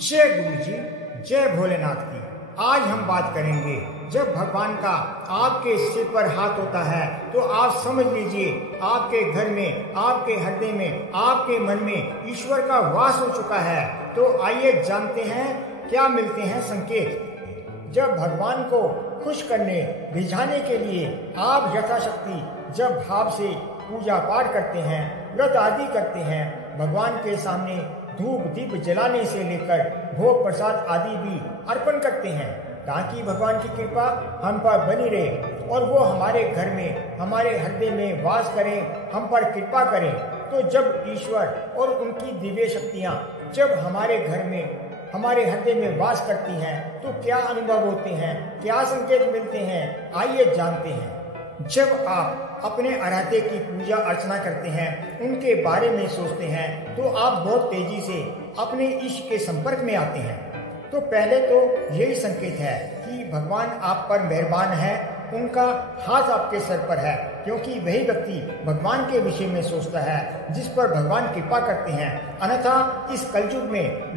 जय गुरु जी, जय भोलेनाथ की। आज हम बात करेंगे, जब भगवान का आपके सिर पर हाथ होता है तो आप समझ लीजिए आपके घर में, आपके हृदय में, आपके मन में ईश्वर का वास हो चुका है। तो आइए जानते हैं क्या मिलते हैं संकेत। जब भगवान को खुश करने, रिझाने के लिए आप यथाशक्ति जब भाव से पूजा पाठ करते हैं, व्रत आदि करते हैं, भगवान के सामने धूप दीप जलाने से लेकर भोग प्रसाद आदि भी अर्पण करते हैं, ताकि भगवान की कृपा हम पर बनी रहे और वो हमारे घर में, हमारे हृदय में वास करें, हम पर कृपा करें। तो जब ईश्वर और उनकी दिव्य शक्तियाँ जब हमारे घर में, हमारे हृदय में वास करती हैं, तो क्या अनुभव होते हैं, क्या संकेत मिलते हैं, आइए जानते हैं। जब आप अपने आराध्य की पूजा अर्चना करते हैं, उनके बारे में सोचते हैं, तो आप बहुत तेजी से अपने ईश के संपर्क में आते हैं। तो पहले तो यही संकेत है कि भगवान आप पर मेहरबान है, उनका हाथ आपके सर पर है, क्योंकि वही व्यक्ति भगवान के विषय में सोचता है जिस पर भगवान कृपा करते हैं। अन्यथा इस कलयुग में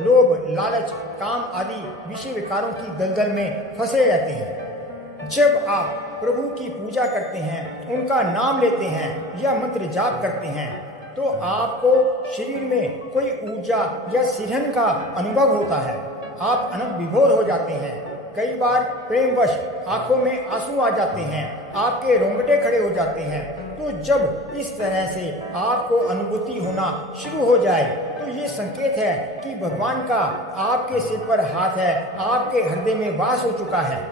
लोभ, लालच, काम आदि विषय विकारों की दलदल में फंसे रहते हैं। जब आप प्रभु की पूजा करते हैं, उनका नाम लेते हैं या मंत्र जाप करते हैं, तो आपको शरीर में कोई ऊर्जा या सिरहन का अनुभव होता है। आप अनंत विभोर हो जाते हैं। कई बार प्रेमवश आंखों में आंसू आ जाते हैं, आपके रोंगटे खड़े हो जाते हैं। तो जब इस तरह से आपको अनुभूति होना शुरू हो जाए, तो ये संकेत है कि भगवान का आपके सिर पर हाथ है, आपके हृदय में वास हो चुका है।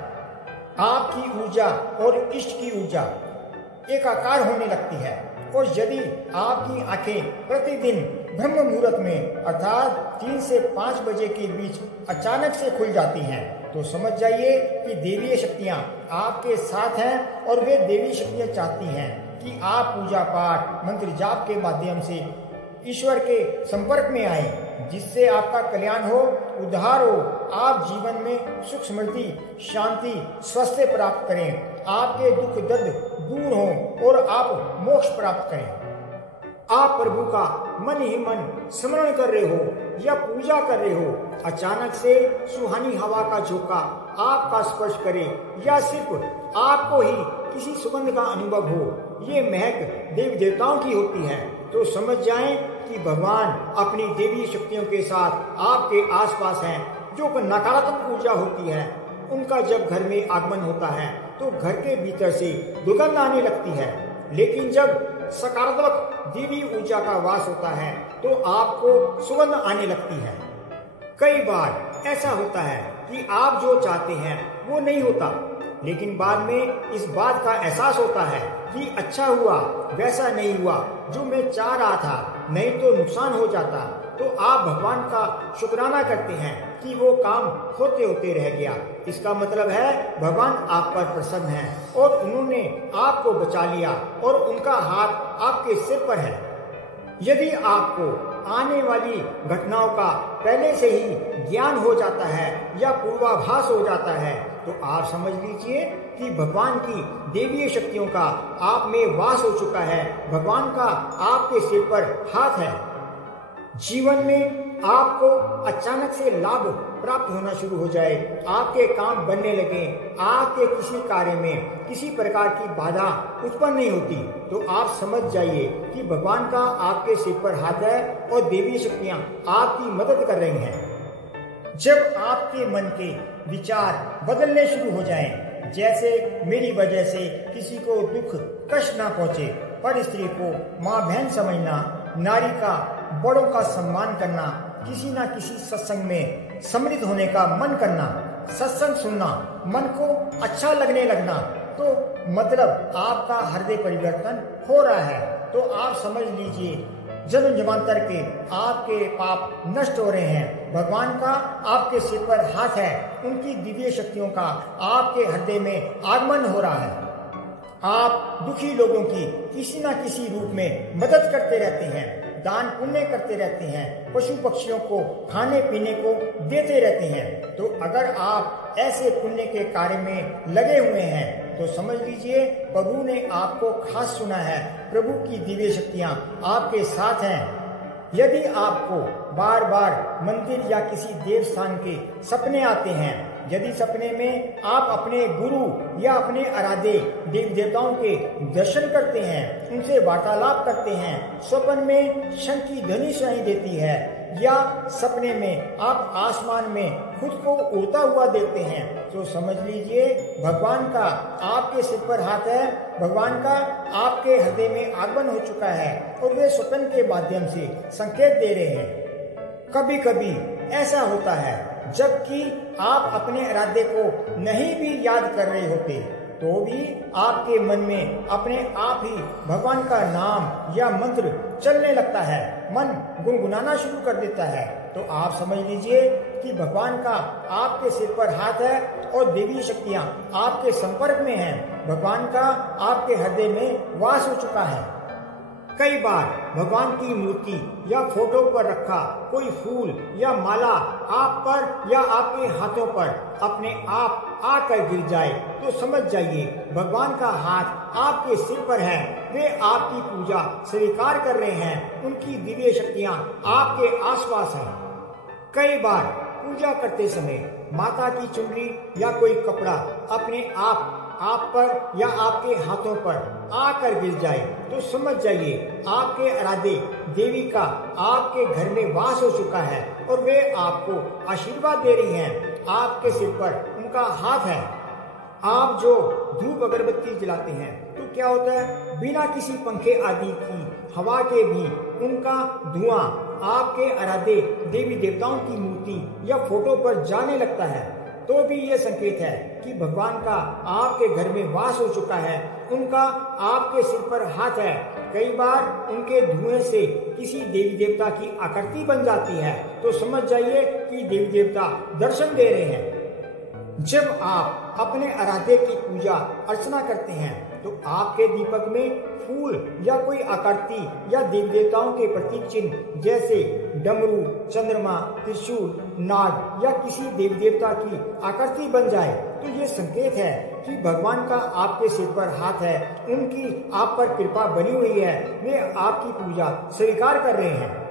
आपकी ऊर्जा और इष्ट की ऊर्जा एकाकार होने लगती है। और यदि आपकी आंखें प्रतिदिन ब्रह्म मुहूर्त में अर्थात 3 से 5 बजे के बीच अचानक से खुल जाती हैं, तो समझ जाइए कि देवीय शक्तियां आपके साथ हैं और वे देवी शक्तियां चाहती हैं कि आप पूजा पाठ, मंत्र जाप के माध्यम से ईश्वर के संपर्क में आए, जिससे आपका कल्याण हो, उद्धार हो, आप जीवन में सुख समृद्धि, शांति, स्वास्थ्य प्राप्त करें, आपके दुख दर्द दूर हो और आप मोक्ष प्राप्त करें। आप प्रभु का मन ही मन स्मरण कर रहे हो या पूजा कर रहे हो, अचानक से सुहानी हवा का झोंका आपका स्पर्श करे या सिर्फ आपको ही किसी सुगंध का अनुभव हो, ये महक देवी देवताओं की होती है, तो समझ जाएं कि भगवान अपनी देवी शक्तियों के साथ आपके आसपास हैं। जो नकारात्मक ऊर्जा होती है, उनका जब घर में आगमन होता है तो घर के भीतर से दुर्गंध आने लगती है, लेकिन जब सकारात्मक देवी ऊर्जा का वास होता है तो आपको सुगंध आने लगती है। कई बार ऐसा होता है कि आप जो चाहते हैं वो नहीं होता, लेकिन बाद में इस बात का एहसास होता है कि अच्छा हुआ, वैसा नहीं हुआ जो मैं चाह रहा था, नहीं तो नुकसान हो जाता। तो आप भगवान का शुक्राना करते हैं कि वो काम होते होते रह गया। इसका मतलब है भगवान आप पर प्रसन्न है और उन्होंने आपको बचा लिया और उनका हाथ आपके सिर पर है। यदि आपको आने वाली घटनाओं का पहले से ही ज्ञान हो जाता है या पूर्वाभास हो जाता है, तो आप समझ लीजिए कि भगवान की देवीय शक्तियों का आप में वास हो चुका है, भगवान का आपके सिर पर हाथ है। जीवन में आपको अचानक से लाभ प्राप्त होना शुरू हो जाए, आपके काम बनने लगे, आपके किसी कार्य में किसी प्रकार की बाधा उत्पन्न नहीं होती, तो आप समझ जाइए कि भगवान का आपके सिर पर हाथ है और देवी शक्तियां आपकी मदद कर रही हैं। जब आपके मन के विचार बदलने शुरू हो जाएं, जैसे मेरी वजह से किसी को दुख कष्ट ना पहुंचे, पर स्त्री को माँ बहन समझना, नारी का बड़ों का सम्मान करना, किसी ना किसी सत्संग में सम्मिलित होने का मन करना, सत्संग सुनना, मन को अच्छा लगने लगना, तो मतलब आपका हृदय परिवर्तन हो रहा है। तो आप समझ लीजिए जन्म जन्मांतर के आपके पाप नष्ट हो रहे हैं। भगवान का आपके सिर पर हाथ है, उनकी दिव्य शक्तियों का आपके हृदय में आगमन हो रहा है। आप दुखी लोगों की किसी न किसी रूप में मदद करते रहते हैं, दान पुण्य करते रहते हैं, पशु पक्षियों को खाने पीने को देते रहते हैं। तो अगर आप ऐसे पुण्य के कार्य में लगे हुए हैं, तो समझ लीजिए प्रभु ने आपको खास चुना है, प्रभु की दिव्य शक्तियां आपके साथ हैं। यदि आपको बार बार मंदिर या किसी देव स्थान के सपने आते हैं, यदि सपने में आप अपने गुरु या अपने आराध्य देवी देवताओं के दर्शन करते हैं, उनसे वार्तालाप करते हैं, स्वप्न में शंख की ध्वनि सुनाई देती है या सपने में आप आसमान में खुद को उड़ता हुआ देखते हैं, तो समझ लीजिए भगवान का आपके सिर पर हाथ है, भगवान का आपके हृदय में आगमन हो चुका है और वे स्वप्न के माध्यम से संकेत दे रहे हैं। कभी कभी ऐसा होता है जबकि आप अपने आराध्य को नहीं भी याद कर रहे होते, तो भी आपके मन में अपने आप ही भगवान का नाम या मंत्र चलने लगता है, मन गुनगुनाना शुरू कर देता है, तो आप समझ लीजिए कि भगवान का आपके सिर पर हाथ है और देवी शक्तियां आपके संपर्क में हैं, भगवान का आपके हृदय में वास हो चुका है। कई बार भगवान की मूर्ति या फोटो पर रखा कोई फूल या माला आप पर या आपके हाथों पर अपने आप आकर गिर जाए, तो समझ जाइए भगवान का हाथ आपके सिर पर है, वे आपकी पूजा स्वीकार कर रहे हैं, उनकी दिव्य शक्तियां आपके आसपास हैं। कई बार पूजा करते समय माता की चुनरी या कोई कपड़ा अपने आप पर या आपके हाथों पर आकर गिर जाए, तो समझ जाइए आपके आराध्य देवी का आपके घर में वास हो चुका है और वे आपको आशीर्वाद दे रही हैं, आपके सिर पर उनका हाथ है। आप जो धूप अगरबत्ती जलाते हैं तो क्या होता है, बिना किसी पंखे आदि की हवा के भी उनका धुआं आपके आराध्य देवी देवताओं की मूर्ति या फोटो पर जाने लगता है, तो भी यह संकेत है कि भगवान का आपके घर में वास हो चुका है, उनका आपके सिर पर हाथ है। कई बार उनके धुएं से किसी देवी देवता की आकृति बन जाती है, तो समझ जाइए कि देवी देवता दर्शन दे रहे हैं। जब आप अपने आराध्य की पूजा अर्चना करते हैं तो आपके दीपक में फूल या कोई आकृति या देवी देवताओं के प्रतीक चिन्ह जैसे डमरू, चंद्रमा, त्रिशूल, नाग या किसी देवी देवता की आकृति बन जाए, तो ये संकेत है कि भगवान का आपके सिर पर हाथ है, उनकी आप पर कृपा बनी हुई है, वे आपकी पूजा स्वीकार कर रहे हैं।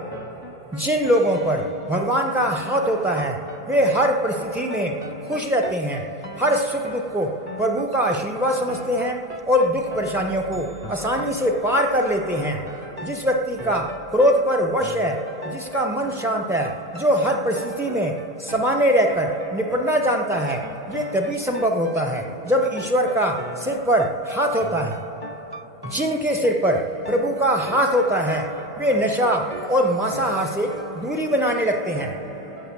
जिन लोगों पर भगवान का हाथ होता है वे हर परिस्थिति में खुश रहते हैं, हर सुख दुख को प्रभु का आशीर्वाद समझते हैं और दुख परेशानियों को आसानी से पार कर लेते हैं। जिस व्यक्ति का क्रोध पर वश है, जिसका मन शांत है, जो हर परिस्थिति में सामान्य रहकर निपटना जानता है, ये तभी संभव होता है जब ईश्वर का सिर पर हाथ होता है। जिनके सिर पर प्रभु का हाथ होता है वे नशा और मांसाहार से दूरी बनाने लगते हैं।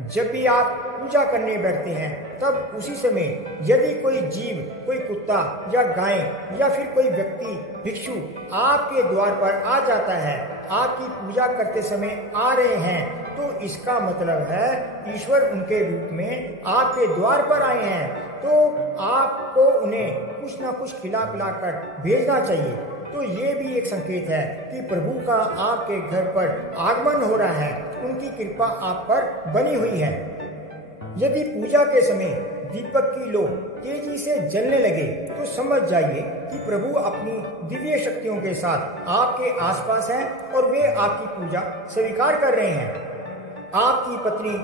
जब भी आप पूजा करने बैठते हैं तब उसी समय यदि कोई जीव, कोई कुत्ता या गाय या फिर कोई व्यक्ति भिक्षु आपके द्वार पर आ जाता है, आपकी पूजा करते समय आ रहे हैं, तो इसका मतलब है ईश्वर उनके रूप में आपके द्वार पर आए हैं, तो आपको उन्हें कुछ ना कुछ खिला पिला कर भेजना चाहिए। तो ये भी एक संकेत है कि प्रभु का आपके घर पर आगमन हो रहा है, उनकी कृपा आप पर बनी हुई है। यदि पूजा के समय दीपक की लो तेजी से जलने लगे तो समझ जाइए कि प्रभु अपनी दिव्य शक्तियों के साथ आपके आसपास हैं और वे आपकी पूजा स्वीकार कर रहे हैं। आपकी पत्नी,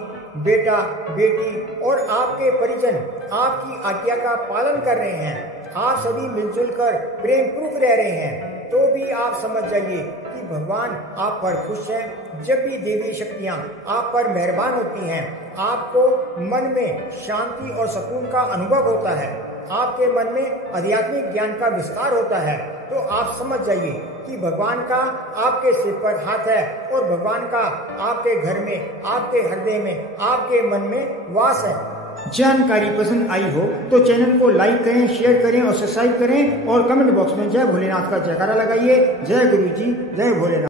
बेटा, बेटी और आपके परिजन आपकी आज्ञा का पालन कर रहे हैं, आप सभी मिलजुल कर प्रेम पूर्वक रह रहे हैं, तो भी आप समझ जाइए कि भगवान आप पर खुश है। जब भी देवी शक्तियां आप पर मेहरबान होती हैं, आपको मन में शांति और सुकून का अनुभव होता है, आपके मन में आध्यात्मिक ज्ञान का विस्तार होता है, तो आप समझ जाइए कि भगवान का आपके सिर पर हाथ है और भगवान का आपके घर में, आपके हृदय में, आपके मन में वास है। जानकारी पसंद आई हो तो चैनल को लाइक करें, शेयर करें और सब्सक्राइब करें और कमेंट बॉक्स में जय भोलेनाथ का जयकारा लगाइए। जय गुरु जी, जय भोलेनाथ।